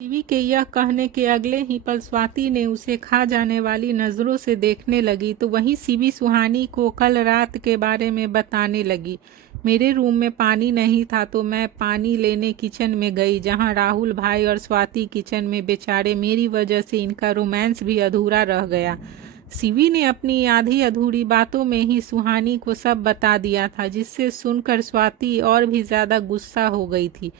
TV के यह कहने के अगले ही पल स्वाति ने उसे खा जाने वाली नज़रों से देखने लगी तो वहीं सीवी सुहानी को कल रात के बारे में बताने लगी। मेरे रूम में पानी नहीं था तो मैं पानी लेने किचन में गई, जहां राहुल भाई और स्वाति किचन में। बेचारे, मेरी वजह से इनका रोमांस भी अधूरा रह गया। सीवी ने अपनी आधी अधूरी बातों में ही सुहानी को सब बता दिया था, जिससे सुनकर स्वाति और भी ज़्यादा गुस्सा हो गई थी।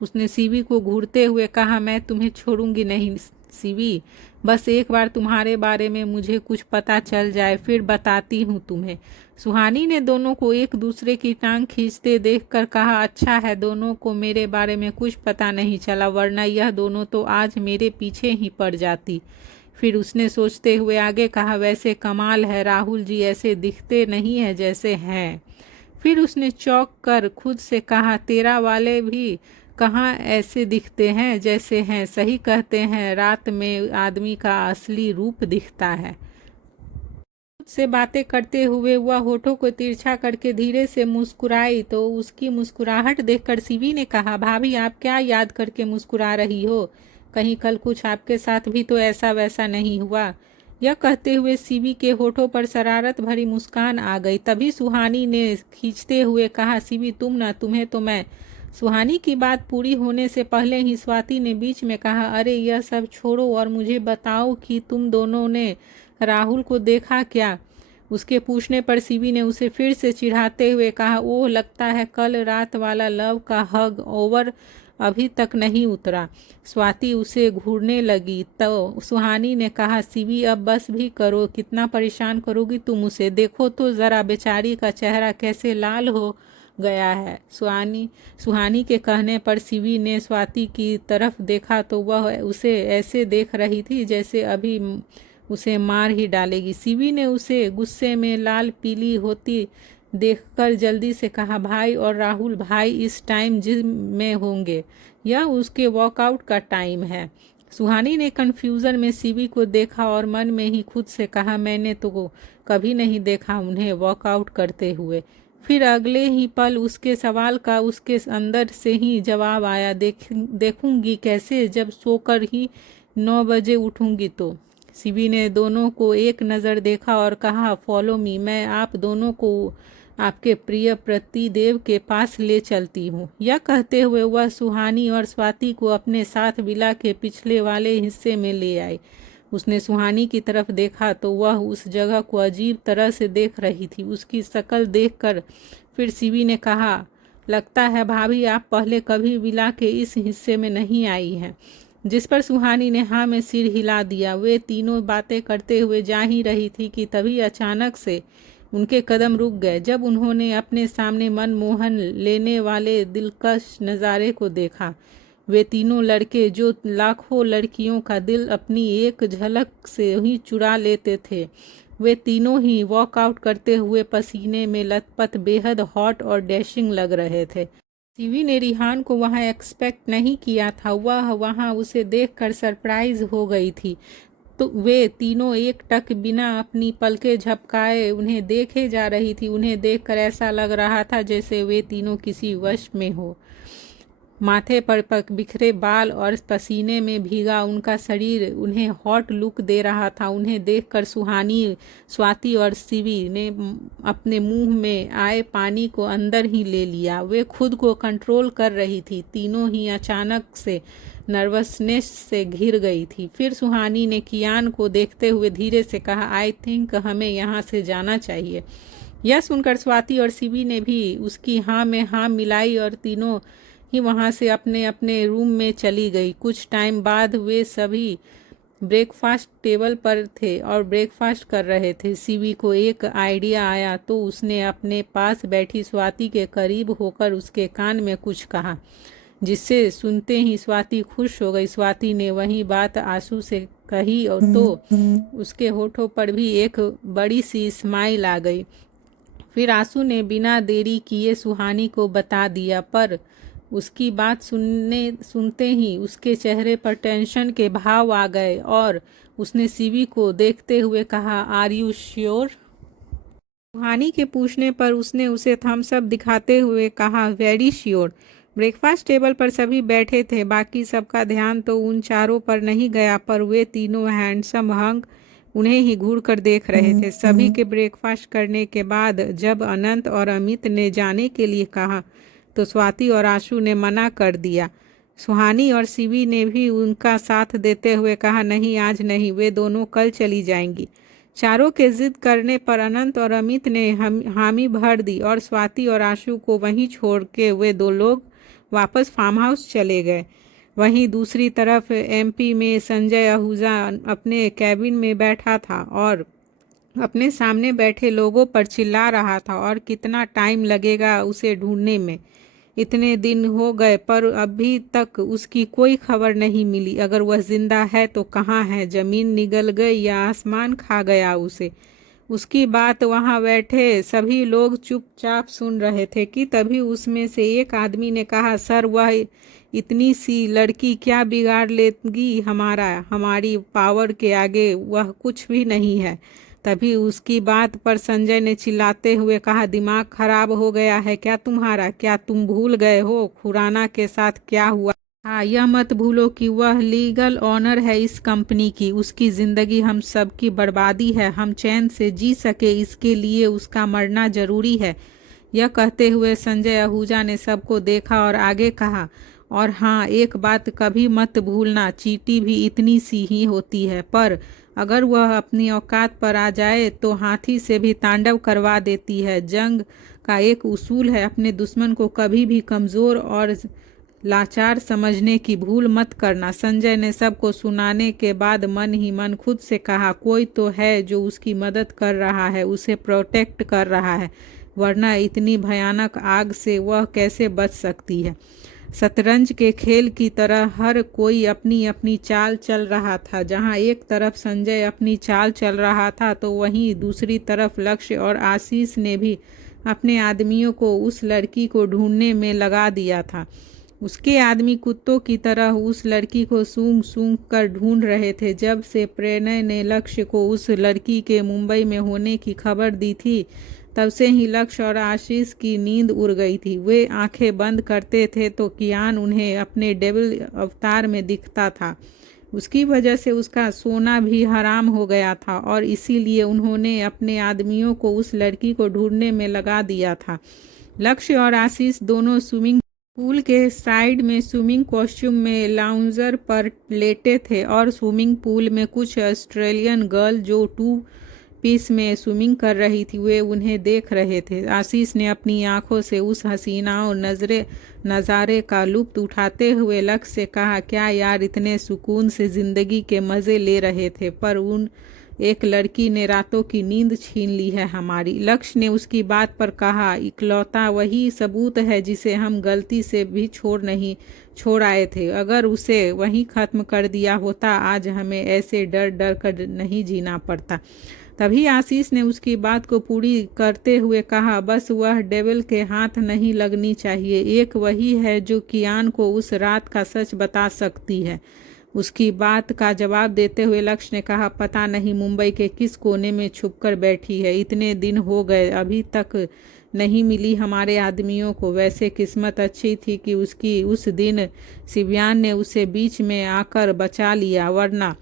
उसने सीवी को घूरते हुए कहा, मैं तुम्हें छोड़ूंगी नहीं सीवी, बस एक बार तुम्हारे बारे में मुझे कुछ पता चल जाए, फिर बताती हूँ तुम्हें। सुहानी ने दोनों को एक दूसरे की टांग खींचते देखकर कहा, अच्छा है दोनों को मेरे बारे में कुछ पता नहीं चला, वरना यह दोनों तो आज मेरे पीछे ही पड़ जाती। फिर उसने सोचते हुए आगे कहा, वैसे कमाल है, राहुल जी ऐसे दिखते नहीं है जैसे हैं। फिर उसने चौंक कर खुद से कहा, तेरा वाले भी कहाँ ऐसे दिखते हैं जैसे हैं, सही कहते हैं रात में आदमी का असली रूप दिखता है। खुद से बातें करते हुए वह होठों को तिरछा करके धीरे से मुस्कुराई तो उसकी मुस्कुराहट देखकर सीवी ने कहा, भाभी आप क्या याद करके मुस्कुरा रही हो, कहीं कल कुछ आपके साथ भी तो ऐसा वैसा नहीं हुआ। यह कहते हुए सीवी के होठों पर शरारत भरी मुस्कान आ गई। तभी सुहानी ने खींचते हुए कहा, सीवी तुम ना, तुम्हें तो मैं। सुहानी की बात पूरी होने से पहले ही स्वाति ने बीच में कहा, अरे यह सब छोड़ो और मुझे बताओ कि तुम दोनों ने राहुल को देखा क्या। उसके पूछने पर सीवी ने उसे फिर से चिढ़ाते हुए कहा, ओह लगता है कल रात वाला लव का हग ओवर अभी तक नहीं उतरा। स्वाति उसे घूरने लगी तो सुहानी ने कहा, सीवी अब बस भी करो, कितना परेशान करोगी तुम उसे, देखो तो ज़रा बेचारी का चेहरा कैसे लाल हो गया है। सुहानी के कहने पर सीवी ने स्वाति की तरफ देखा तो वह उसे ऐसे देख रही थी जैसे अभी उसे मार ही डालेगी। सीवी ने उसे गुस्से में लाल पीली होती देखकर जल्दी से कहा, भाई और राहुल भाई इस टाइम जिम में होंगे, यह उसके वॉकआउट का टाइम है। सुहानी ने कंफ्यूजन में सीवी को देखा और मन में ही खुद से कहा, मैंने तो कभी नहीं देखा उन्हें वॉकआउट करते हुए। फिर अगले ही पल उसके सवाल का उसके अंदर से ही जवाब आया, देखूंगी कैसे, जब सोकर ही 9 बजे उठूंगी तो। सीवी ने दोनों को एक नज़र देखा और कहा, फॉलो मी, मैं आप दोनों को आपके प्रिय प्रतिदेव के पास ले चलती हूँ। यह कहते हुए वह सुहानी और स्वाति को अपने साथ विला के पिछले वाले हिस्से में ले आई। उसने सुहानी की तरफ देखा तो वह उस जगह को अजीब तरह से देख रही थी। उसकी शक्ल देखकर फिर सीवी ने कहा, लगता है भाभी आप पहले कभी विला के इस हिस्से में नहीं आई हैं। जिस पर सुहानी ने हाँ में सिर हिला दिया। वे तीनों बातें करते हुए जा ही रही थी कि तभी अचानक से उनके कदम रुक गए जब उन्होंने अपने सामने मनमोहन लेने वाले दिलकश नज़ारे को देखा। वे तीनों लड़के जो लाखों लड़कियों का दिल अपनी एक झलक से ही चुरा लेते थे, वे तीनों ही वॉकआउट करते हुए पसीने में लथपथ बेहद हॉट और डैशिंग लग रहे थे। सीवी ने रिहान को वहां एक्सपेक्ट नहीं किया था, वह वहां उसे देखकर सरप्राइज हो गई थी। तो वे तीनों एक टक बिना अपनी पलकें झपकाए उन्हें देखे जा रही थी। उन्हें देखकर ऐसा लग रहा था जैसे वे तीनों किसी वश में हो। माथे पर बिखरे बाल और पसीने में भीगा उनका शरीर उन्हें हॉट लुक दे रहा था। उन्हें देखकर सुहानी, स्वाति और सीवी ने अपने मुंह में आए पानी को अंदर ही ले लिया। वे खुद को कंट्रोल कर रही थी। तीनों ही अचानक से नर्वसनेस से घिर गई थी। फिर सुहानी ने कियान को देखते हुए धीरे से कहा, आई थिंक हमें यहाँ से जाना चाहिए। यह सुनकर स्वाति और सीवी ने भी उसकी हाँ में हाँ मिलाई और तीनों ही वहाँ से अपने अपने रूम में चली गई। कुछ टाइम बाद वे सभी ब्रेकफास्ट टेबल पर थे और ब्रेकफास्ट कर रहे थे। सीवी को एक आइडिया आया तो उसने अपने पास बैठी स्वाति के करीब होकर उसके कान में कुछ कहा, जिससे सुनते ही स्वाति खुश हो गई। स्वाति ने वही बात आंसू से कही और तो उसके होठों पर भी एक बड़ी सी स्माइल आ गई। फिर आंसू ने बिना देरी किए सुहानी को बता दिया, पर उसकी बात सुनते ही उसके चेहरे पर टेंशन के भाव आ गए और उसने सीवी को देखते हुए कहा, आर यू श्योर। सुहानी के पूछने पर उसने उसे थम्स अप दिखाते हुए कहा, वेरी श्योर। ब्रेकफास्ट टेबल पर सभी बैठे थे। बाकी सबका ध्यान तो उन चारों पर नहीं गया, पर वे तीनों हैंडसम हंक उन्हें ही घूर कर देख रहे थे। सभी के ब्रेकफास्ट करने के बाद जब अनंत और अमित ने जाने के लिए कहा तो स्वाति और आशु ने मना कर दिया। सुहानी और शिवी ने भी उनका साथ देते हुए कहा, नहीं आज नहीं, वे दोनों कल चली जाएंगी। चारों के जिद करने पर अनंत और अमित ने हामी भर दी और स्वाति और आशु को वहीं छोड़ के वे दो लोग वापस फार्म हाउस चले गए। वहीं दूसरी तरफ एमपी में संजय आहूजा अपने कैबिन में बैठा था और अपने सामने बैठे लोगों पर चिल्ला रहा था और कितना टाइम लगेगा उसे ढूंढने में। इतने दिन हो गए पर अभी तक उसकी कोई खबर नहीं मिली। अगर वह जिंदा है तो कहाँ है? जमीन निगल गई या आसमान खा गया उसे? उसकी बात वहां बैठे सभी लोग चुपचाप सुन रहे थे कि तभी उसमें से एक आदमी ने कहा, सर वह इतनी सी लड़की क्या बिगाड़ लेगी हमारी पावर के आगे वह कुछ भी नहीं है। तभी उसकी बात पर संजय ने चिल्लाते हुए कहा, दिमाग खराब हो गया है क्या तुम्हारा? क्या तुम भूल गए हो खुराना के साथ क्या हुआ? हाँ, यह मत भूलो कि वह लीगल ऑनर है इस कंपनी की। उसकी जिंदगी हम सब की बर्बादी है। हम चैन से जी सके इसके लिए उसका मरना जरूरी है। यह कहते हुए संजय आहूजा ने सबको देखा और आगे कहा, और हाँ एक बात कभी मत भूलना, चींटी भी इतनी सी ही होती है, पर अगर वह अपनी औकात पर आ जाए तो हाथी से भी तांडव करवा देती है। जंग का एक उसूल है, अपने दुश्मन को कभी भी कमज़ोर और लाचार समझने की भूल मत करना। संजय ने सबको सुनाने के बाद मन ही मन खुद से कहा, कोई तो है जो उसकी मदद कर रहा है, उसे प्रोटेक्ट कर रहा है, वरना इतनी भयानक आग से वह कैसे बच सकती है। शतरंज के खेल की तरह हर कोई अपनी अपनी चाल चल रहा था। जहां एक तरफ संजय अपनी चाल चल रहा था तो वहीं दूसरी तरफ लक्ष्य और आशीष ने भी अपने आदमियों को उस लड़की को ढूंढने में लगा दिया था। उसके आदमी कुत्तों की तरह उस लड़की को सूंघ सूंघ कर ढूंढ रहे थे। जब से प्रणय ने लक्ष्य को उस लड़की के मुंबई में होने की खबर दी थी तब से ही लक्ष्य और आशीष की नींद उड़ गई थी। वे आंखें बंद करते थे तो कियान उन्हें अपने डेविल अवतार में दिखता था। उसकी वजह से उसका सोना भी हराम हो गया था और इसीलिए उन्होंने अपने आदमियों को उस लड़की को ढूंढने में लगा दिया था। लक्ष्य और आशीष दोनों स्विमिंग पूल के साइड में स्विमिंग कॉस्ट्यूम में लाउंजर पर लेटे थे और स्विमिंग पूल में कुछ ऑस्ट्रेलियन गर्ल जो 2 पीस में स्विमिंग कर रही थी वे उन्हें देख रहे थे। आशीष ने अपनी आंखों से उस हसीना और नज़ारे का लुत्फ उठाते हुए लक्ष्य से कहा, क्या यार इतने सुकून से ज़िंदगी के मज़े ले रहे थे, पर उन एक लड़की ने रातों की नींद छीन ली है हमारी। लक्ष्य ने उसकी बात पर कहा, इकलौता वही सबूत है जिसे हम गलती से भी छोड़ आए थे। अगर उसे वहीं ख़त्म कर दिया होता आज हमें ऐसे डर डर कर नहीं जीना पड़ता। तभी आशीष ने उसकी बात को पूरी करते हुए कहा, बस वह डेविल के हाथ नहीं लगनी चाहिए। एक वही है जो कियान को उस रात का सच बता सकती है। उसकी बात का जवाब देते हुए लक्ष्य ने कहा, पता नहीं मुंबई के किस कोने में छुपकर बैठी है। इतने दिन हो गए अभी तक नहीं मिली हमारे आदमियों को। वैसे किस्मत अच्छी थी कि उसकी उस दिन शिवयान ने उसे बीच में आकर बचा लिया, वरना।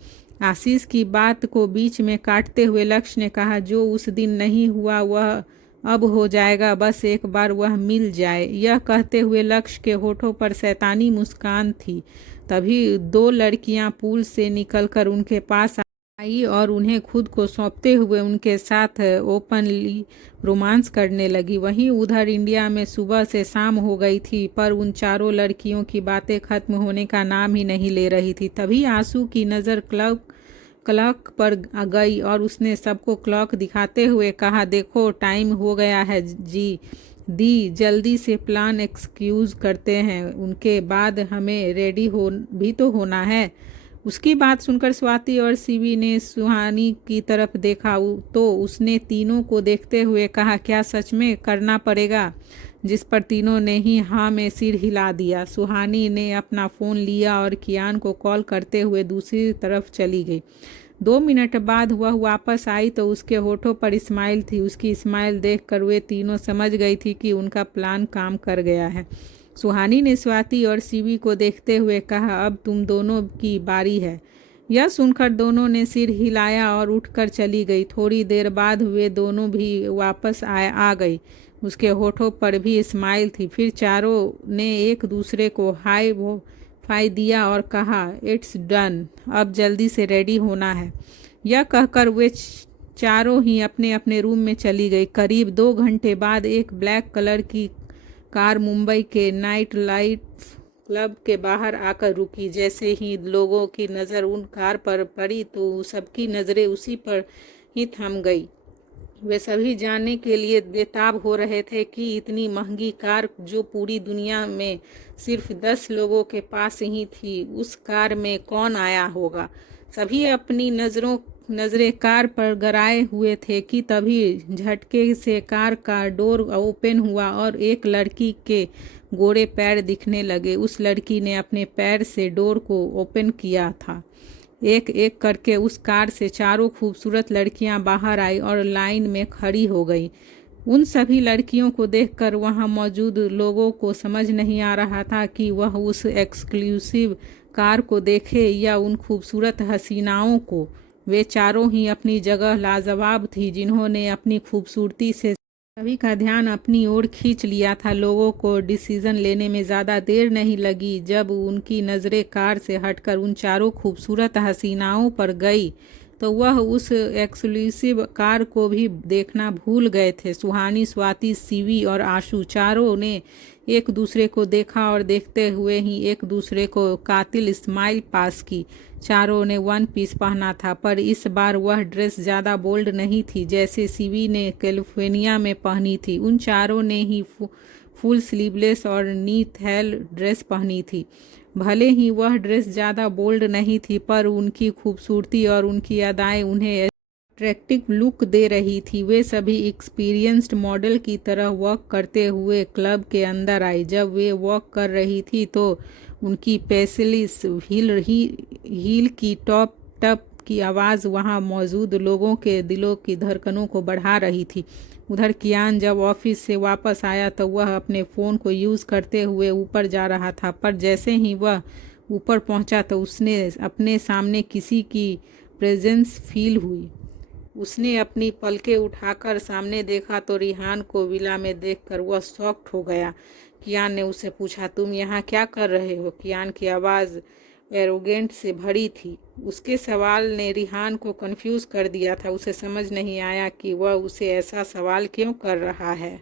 आशीष की बात को बीच में काटते हुए लक्ष्य ने कहा, जो उस दिन नहीं हुआ वह अब हो जाएगा, बस एक बार वह मिल जाए। यह कहते हुए लक्ष्य के होठों पर शैतानी मुस्कान थी। तभी 2 लड़कियां पूल से निकलकर उनके पास आई और उन्हें खुद को सौंपते हुए उनके साथ ओपनली रोमांस करने लगी। वहीं उधर इंडिया में सुबह से शाम हो गई थी पर उन चारों लड़कियों की बातें खत्म होने का नाम ही नहीं ले रही थी। तभी आंसू की नज़र क्लॉक पर गई और उसने सबको क्लॉक दिखाते हुए कहा, देखो टाइम हो गया है जी, दी जल्दी से प्लान एक्सक्यूज़ करते हैं, उनके बाद हमें रेडी हो भी तो होना है। उसकी बात सुनकर स्वाति और शिवी ने सुहानी की तरफ देखा तो उसने तीनों को देखते हुए कहा, क्या सच में करना पड़ेगा? जिस पर तीनों ने ही हाँ में सिर हिला दिया। सुहानी ने अपना फ़ोन लिया और कियान को कॉल करते हुए दूसरी तरफ चली गई। 2 मिनट बाद वह वापस आई तो उसके होठों पर स्माइल थी। उसकी स्माइल देखकर वे तीनों समझ गई थी कि उनका प्लान काम कर गया है। सुहानी ने स्वाति और शिवी को देखते हुए कहा, अब तुम दोनों की बारी है। यह सुनकर दोनों ने सिर हिलाया और उठकर चली गई। थोड़ी देर बाद वे दोनों भी वापस आ गई। उसके होठों पर भी स्माइल थी। फिर चारों ने एक दूसरे को हाय फाई दिया और कहा, इट्स डन, अब जल्दी से रेडी होना है। यह कहकर वे चारों ही अपने अपने रूम में चली गई। करीब 2 घंटे बाद एक ब्लैक कलर की कार मुंबई के नाइट लाइफ क्लब के बाहर आकर रुकी। जैसे ही लोगों की नज़र उन कार पर पड़ी तो सबकी नज़रें उसी पर ही थम गई। वे सभी जानने के लिए बेताब हो रहे थे कि इतनी महंगी कार जो पूरी दुनिया में सिर्फ 10 लोगों के पास ही थी, उस कार में कौन आया होगा। सभी अपनी नज़रें कार पर गड़ाए हुए थे कि तभी झटके से कार का डोर ओपन हुआ और एक लड़की के गोरे पैर दिखने लगे। उस लड़की ने अपने पैर से डोर को ओपन किया था। एक एक करके उस कार से चारों खूबसूरत लड़कियां बाहर आई और लाइन में खड़ी हो गई। उन सभी लड़कियों को देखकर वहां मौजूद लोगों को समझ नहीं आ रहा था कि वह उस एक्सक्लूसिव कार को देखे या उन खूबसूरत हसीनाओं को। वे चारों ही अपनी जगह लाजवाब थी, जिन्होंने अपनी खूबसूरती से सभी का ध्यान अपनी ओर खींच लिया था। लोगों को डिसीजन लेने में ज़्यादा देर नहीं लगी। जब उनकी नज़रें कार से हटकर उन चारों खूबसूरत हसीनाओं पर गई तो वह उस एक्सक्लूसिव कार को भी देखना भूल गए थे। सुहानी, स्वाति, शिवी और आशु चारों ने एक दूसरे को देखा और देखते हुए ही एक दूसरे को कातिल स्माइल पास की। चारों ने वन पीस पहना था, पर इस बार वह ड्रेस ज़्यादा बोल्ड नहीं थी जैसे शिवी ने कैलिफोर्निया में पहनी थी। उन चारों ने ही फुल स्लीवलेस और नी थैल ड्रेस पहनी थी। भले ही वह ड्रेस ज़्यादा बोल्ड नहीं थी, पर उनकी खूबसूरती और उनकी अदाएं उन्हें अट्रैक्टिव लुक दे रही थी। वे सभी एक्सपीरियंस्ड मॉडल की तरह वॉक करते हुए क्लब के अंदर आई। जब वे वॉक कर रही थी तो उनकी पेसलिस हील की टॉप टप की आवाज़ वहां मौजूद लोगों के दिलों की धड़कनों को बढ़ा रही थी। उधर कियान जब ऑफिस से वापस आया तो वह अपने फ़ोन को यूज़ करते हुए ऊपर जा रहा था, पर जैसे ही वह ऊपर पहुंचा तो उसने अपने सामने किसी की प्रेजेंस फील हुई। उसने अपनी पलकें उठाकर सामने देखा तो रिहान को विला में देखकर वह शॉक्ड हो गया। कियान ने उसे पूछा, तुम यहाँ क्या कर रहे हो? कियान की आवाज़ एरोगेंट से भरी थी। उसके सवाल ने रिहान को कंफ्यूज कर दिया था। उसे समझ नहीं आया कि वह उसे ऐसा सवाल क्यों कर रहा है।